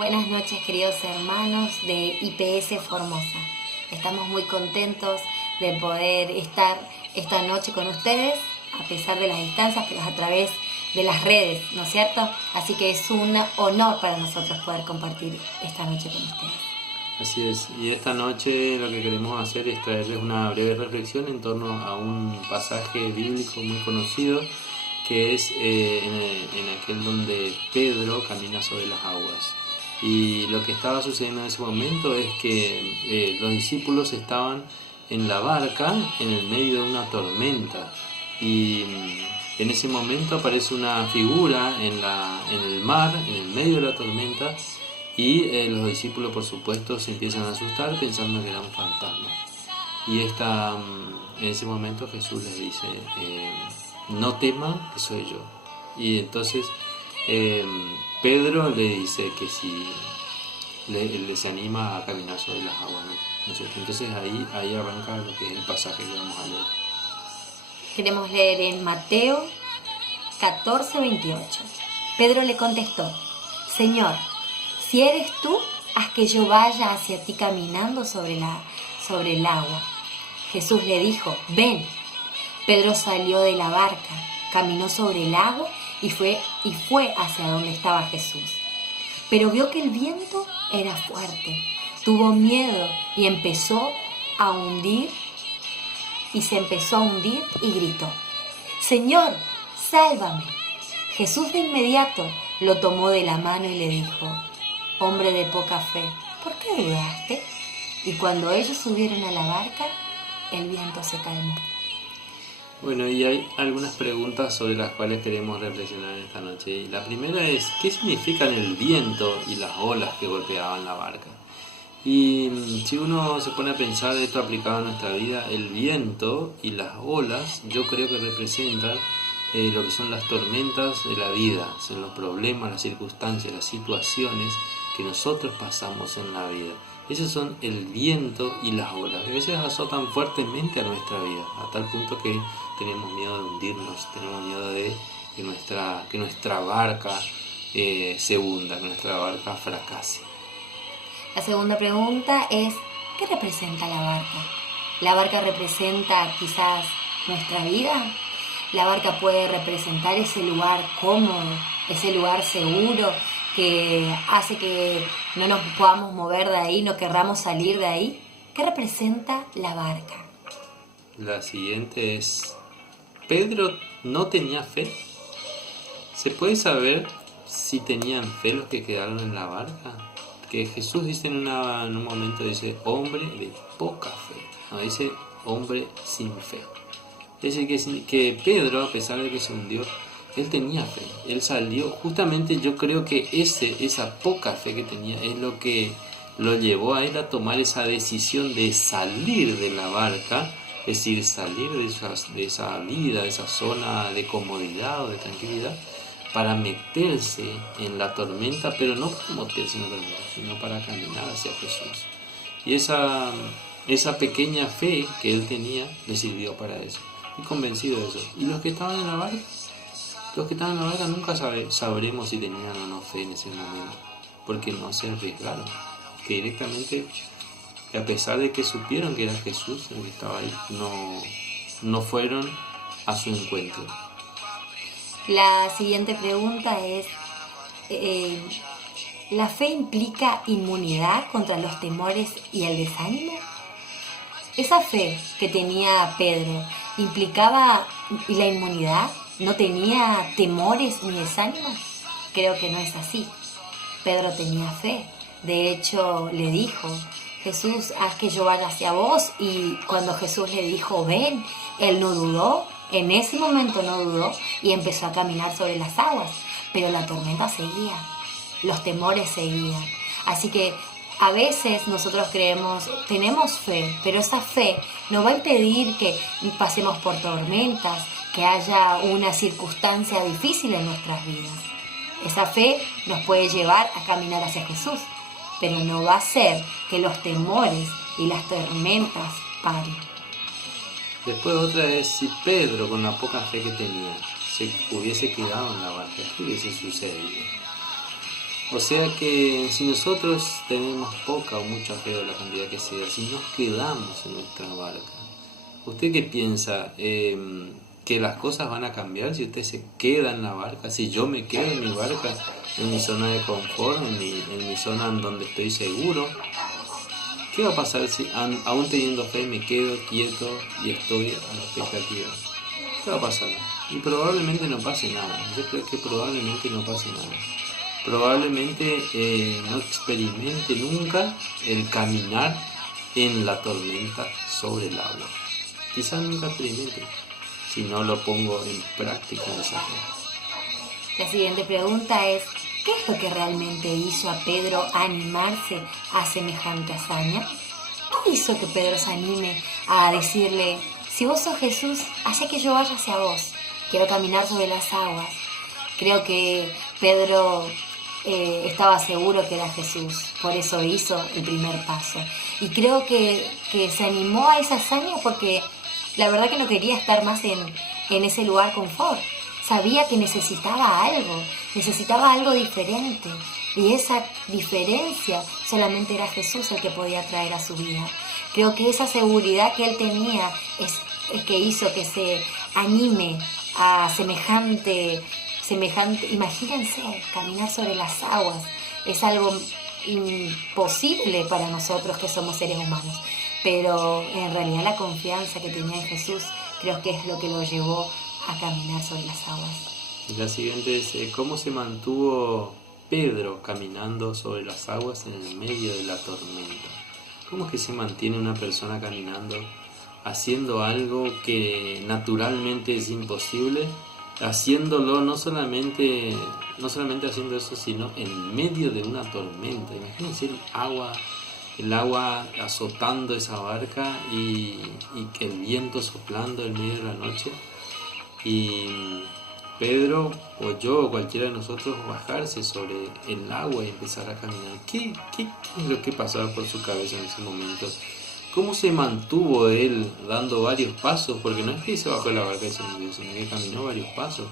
Buenas noches, queridos hermanos de IPS Formosa. Estamos muy contentos de poder estar esta noche con ustedes, a pesar de las distancias, pero a través de las redes, ¿no es cierto? Así que es un honor para nosotros poder compartir esta noche con ustedes. Así es, y esta noche lo que queremos hacer es traerles una breve reflexión en torno a un pasaje bíblico muy conocido, que es en aquel donde Pedro camina sobre las aguas. Y lo que estaba sucediendo en ese momento es que los discípulos estaban en la barca en el medio de una tormenta, y en ese momento aparece una figura en el mar, en el medio de la tormenta, y los discípulos, por supuesto, se empiezan a asustar pensando que era un fantasma. Y en ese momento Jesús les dice, no teman, que soy yo. Y entonces Pedro le dice que si les anima a caminar sobre las aguas, ¿no? Entonces ahí arranca lo que es el pasaje que vamos a leer. Queremos leer en Mateo 14:28. Pedro le contestó, Señor, si eres tú, haz que yo vaya hacia ti caminando sobre el agua. Jesús le dijo, ven. Pedro salió de la barca, caminó sobre el agua y fue hacia donde estaba Jesús. Pero vio que el viento era fuerte, tuvo miedo y se empezó a hundir y gritó, Señor, sálvame. Jesús de inmediato lo tomó de la mano y le dijo, hombre de poca fe, ¿por qué dudaste? Y cuando ellos subieron a la barca, el viento se calmó. Bueno, y hay algunas preguntas sobre las cuales queremos reflexionar esta noche. Y la primera es, ¿qué significan el viento y las olas que golpeaban la barca? Y si uno se pone a pensar esto aplicado a nuestra vida, el viento y las olas yo creo que representan lo que son las tormentas de la vida, son los problemas, las circunstancias, las situaciones que nosotros pasamos en la vida. Esos son el viento y las olas. A veces azotan fuertemente a nuestra vida, a tal punto que tenemos miedo de hundirnos, tenemos miedo de que nuestra barca se hunda, que nuestra barca fracase. La segunda pregunta es, ¿qué representa la barca? ¿La barca representa quizás nuestra vida? ¿La barca puede representar ese lugar cómodo, ese lugar seguro que hace que no nos podamos mover de ahí, no querramos salir de ahí? ¿Qué representa la barca? La siguiente es, ¿Pedro no tenía fe? ¿Se puede saber si tenían fe los que quedaron en la barca? Que Jesús dice en un momento, dice, hombre de poca fe, no dice hombre sin fe. Es decir, que Pedro, a pesar de que se hundió, él tenía fe, él salió, justamente yo creo que esa poca fe que tenía es lo que lo llevó a él a tomar esa decisión de salir de la barca, es decir, salir de esa vida, de esa zona de comodidad o de tranquilidad, para meterse en la tormenta, pero no para meterse en la tormenta, sino para caminar hacia Jesús. Y esa pequeña fe que él tenía le sirvió para eso. Estoy convencido de eso. Y los que estaban en la barca, nunca sabremos si tenían o no fe en ese momento, porque no se arriesgaron, que directamente, a pesar de que supieron que era Jesús el que estaba ahí, no fueron a su encuentro. La siguiente pregunta es, ¿la fe implica inmunidad contra los temores y el desánimo? ¿Esa fe que tenía Pedro implicaba la inmunidad? ¿No tenía temores ni desánimos? Creo que no es así. Pedro tenía fe. De hecho, le dijo, Jesús, haz que yo vaya hacia vos. Y cuando Jesús le dijo, ven, él no dudó. En ese momento no dudó y empezó a caminar sobre las aguas. Pero la tormenta seguía. Los temores seguían. Así que a veces nosotros tenemos fe, pero esa fe nos va a impedir que pasemos por tormentas, que haya una circunstancia difícil en nuestras vidas. Esa fe nos puede llevar a caminar hacia Jesús, pero no va a hacer que los temores y las tormentas paren. Después otra es, si Pedro, con la poca fe que tenía, se hubiese quedado en la barca, ¿qué hubiese sucedido? O sea que si nosotros tenemos poca o mucha fe o la cantidad que sea, si nos quedamos en nuestra barca, ¿usted qué piensa? ¿Que las cosas van a cambiar si usted se queda en la barca? Si yo me quedo en mi barca, en mi zona de confort, en mi zona en donde estoy seguro, ¿qué va a pasar si aún teniendo fe me quedo quieto y estoy a la expectativa? ¿Qué va a pasar? Y probablemente no pase nada. Yo creo que probablemente no pase nada. Probablemente no experimente nunca el caminar en la tormenta sobre el agua. Quizás nunca experimente si no lo pongo en práctica esa fe. La siguiente pregunta es, ¿qué es lo que realmente hizo a Pedro animarse a semejante hazaña? ¿Qué hizo que Pedro se anime a decirle, si vos sos Jesús, hace que yo vaya hacia vos, quiero caminar sobre las aguas? Creo que Pedro estaba seguro que era Jesús, por eso hizo el primer paso. Y creo que se animó a esa hazaña porque la verdad que no quería estar más en ese lugar confort. Sabía que necesitaba algo diferente. Y esa diferencia solamente era Jesús el que podía traer a su vida. Creo que esa seguridad que él tenía es que hizo que se anime a semejante, imagínense, caminar sobre las aguas. Es algo imposible para nosotros que somos seres humanos. Pero en realidad la confianza que tenía en Jesús creo que es lo que lo llevó a caminar sobre las aguas. Y la siguiente es, ¿cómo se mantuvo Pedro caminando sobre las aguas en el medio de la tormenta? ¿Cómo es que se mantiene una persona caminando, haciendo algo que naturalmente es imposible, haciéndolo no solamente haciendo eso, sino en medio de una tormenta? Imagínense el agua azotando esa barca y que el viento soplando en medio de la noche, y Pedro o yo o cualquiera de nosotros bajarse sobre el agua y empezar a caminar. ¿Qué es lo que pasaba por su cabeza en ese momento? ¿Cómo se mantuvo él dando varios pasos? Porque no es que se bajó de la barca y se hundió, sino que caminó varios pasos.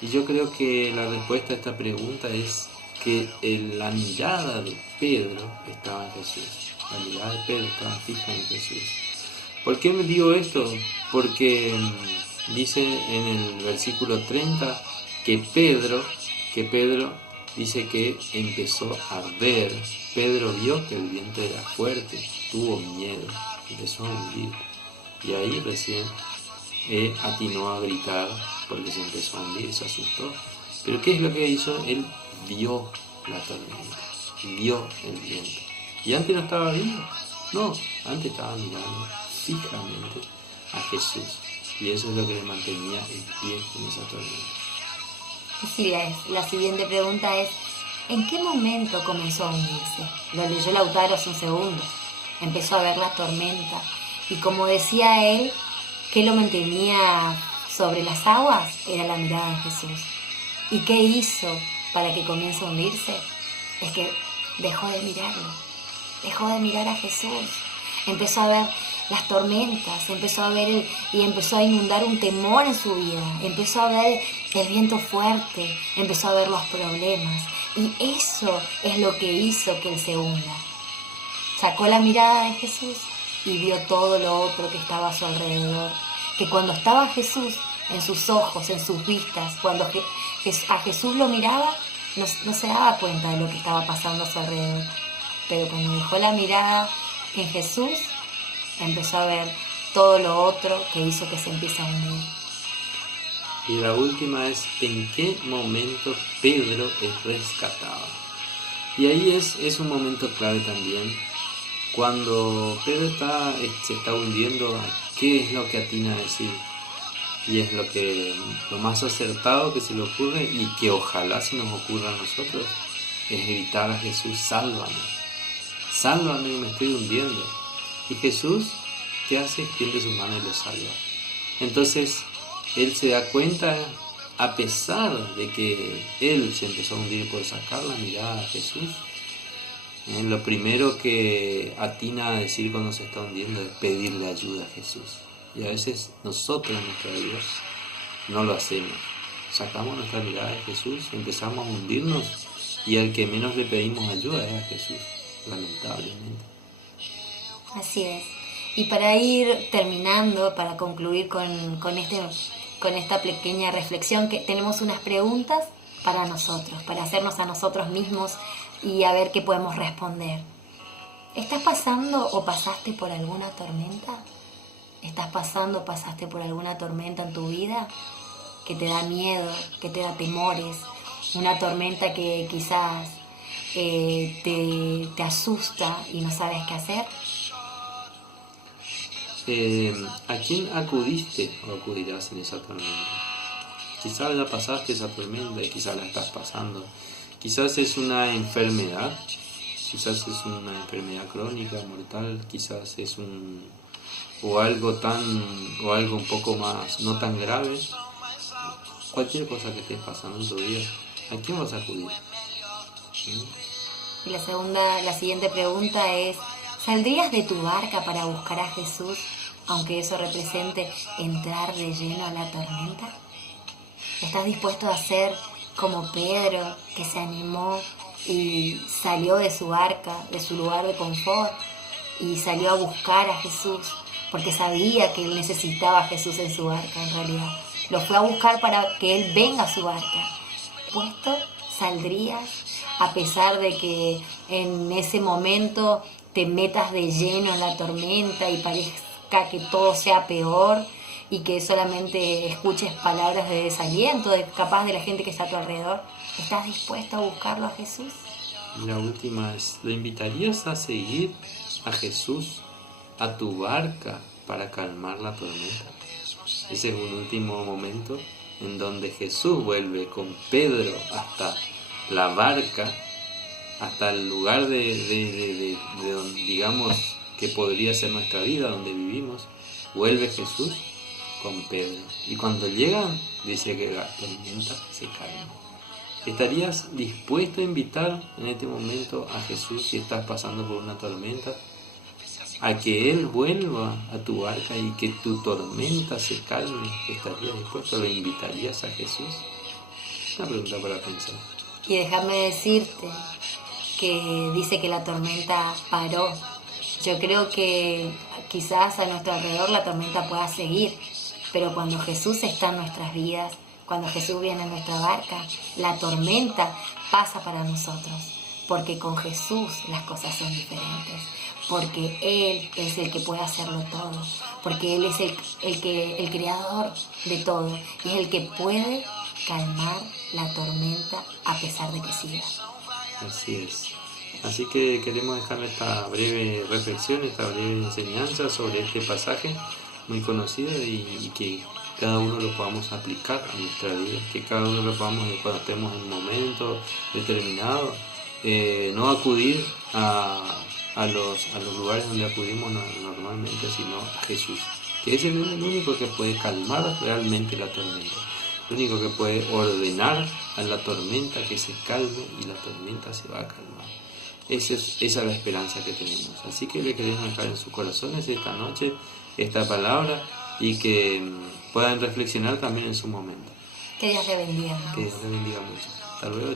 Y yo creo que la respuesta a esta pregunta es que la mirada de Pedro estaba en Jesús. La mirada de Pedro estaba fija en Jesús. ¿Por qué me digo esto? Porque dice en el versículo 30 que Pedro dice que empezó a ver. Pedro vio que el viento era fuerte, tuvo miedo, empezó a hundir. Y ahí recién atinó a gritar porque se empezó a hundir, se asustó. Pero ¿qué es lo que hizo? Él vio la tormenta, vio el viento. Y antes no estaba viendo, no, antes estaba mirando fijamente a Jesús. Y eso es lo que le mantenía en pie en esa tormenta. Así es. La siguiente pregunta es, ¿en qué momento comenzó a hundirse? Lo leyó Lautaro hace un segundo. Empezó a ver la tormenta. Y como decía él, ¿qué lo mantenía sobre las aguas? Era la mirada de Jesús. ¿Y qué hizo para que comience a hundirse? Es que dejó de mirarlo. Dejó de mirar a Jesús. Empezó a ver las tormentas, empezó a ver y empezó a inundar un temor en su vida, empezó a ver el viento fuerte, empezó a ver los problemas, y eso es lo que hizo que él se hunda. Sacó la mirada de Jesús y vio todo lo otro que estaba a su alrededor, que cuando estaba Jesús en sus ojos, en sus vistas, cuando a Jesús lo miraba, no se daba cuenta de lo que estaba pasando a su alrededor, pero cuando dejó la mirada en Jesús, empezó a ver todo lo otro que hizo que se empiece a hundir. Y la última es, ¿en qué momento Pedro es rescatado? Y ahí es un momento clave también. Cuando Pedro se está hundiendo, ¿qué es lo que atina a decir? Y es lo más acertado que se le ocurre, y que ojalá se nos ocurra a nosotros, es gritar a Jesús: sálvame, sálvame, me estoy hundiendo. Y Jesús, ¿qué hace? Extiende su mano y lo salva. Entonces, él se da cuenta, a pesar de que él se empezó a hundir por sacar la mirada a Jesús, lo primero que atina a decir cuando se está hundiendo es pedirle ayuda a Jesús. Y a veces nosotros en nuestra vida no lo hacemos. Sacamos nuestra mirada de Jesús, empezamos a hundirnos y al que menos le pedimos ayuda es a Jesús, lamentablemente. Así es. Y para ir terminando, para concluir con esta pequeña reflexión, que tenemos unas preguntas para nosotros, para hacernos a nosotros mismos y a ver qué podemos responder. ¿Estás pasando o pasaste por alguna tormenta? ¿Estás pasando o pasaste por alguna tormenta en tu vida que te da miedo, que te da temores? Una tormenta que quizás te asusta y no sabes qué hacer. ¿A quién acudiste o acudirás en esa tormenta? Quizás ya pasaste esa tormenta y quizás la estás pasando. Quizás es una enfermedad, quizás es una enfermedad crónica, mortal, quizás es algo un poco más no tan grave. Cualquier cosa que estés pasando en tu vida, ¿a quién vas a acudir? Y la siguiente pregunta es: ¿saldrías de tu barca para buscar a Jesús, aunque eso represente entrar de lleno a la tormenta? ¿Estás dispuesto a ser como Pedro, que se animó y salió de su barca, de su lugar de confort, y salió a buscar a Jesús, porque sabía que él necesitaba a Jesús en su barca en realidad? Lo fue a buscar para que él venga a su barca. ¿Puesto saldrías a pesar de que en ese momento te metas de lleno en la tormenta y parezca que todo sea peor y que solamente escuches palabras de desaliento, capaz de la gente que está a tu alrededor? ¿Estás dispuesto a buscarlo a Jesús? La última es: ¿le invitarías a seguir a Jesús a tu barca para calmar la tormenta? Ese es un último momento en donde Jesús vuelve con Pedro hasta la barca, hasta el lugar de donde, digamos, que podría ser nuestra vida, donde vivimos. Vuelve Jesús con Pedro, y cuando llegan dice que la tormenta se calma. ¿Estarías dispuesto a invitar en este momento a Jesús, si estás pasando por una tormenta, a que Él vuelva a tu barca y que tu tormenta se calme? ¿Estarías dispuesto? ¿Lo invitarías a Jesús? Una pregunta para pensar. Y déjame decirte que dice que la tormenta paró. Yo creo que quizás a nuestro alrededor la tormenta pueda seguir, pero cuando Jesús está en nuestras vidas, cuando Jesús viene en nuestra barca, la tormenta pasa para nosotros, porque con Jesús las cosas son diferentes, porque Él es el que puede hacerlo todo, porque Él es el creador de todo y es el que puede calmar la tormenta a pesar de que siga. Así es. Así que queremos dejarle esta breve reflexión, esta breve enseñanza sobre este pasaje muy conocido, y que cada uno lo podamos aplicar a nuestra vida, que cada uno lo podamos, cuando estemos en un momento determinado, no acudir a los lugares donde acudimos normalmente, sino a Jesús, que es el único que puede calmar realmente la tormenta, el único que puede ordenar a la tormenta que se calme, y la tormenta se va a calmar. Esa es la esperanza que tenemos. Así que le queremos dejar en sus corazones esta noche esta palabra, y que puedan reflexionar también en su momento. Que Dios le bendiga. Que Dios le bendiga mucho. Hasta luego.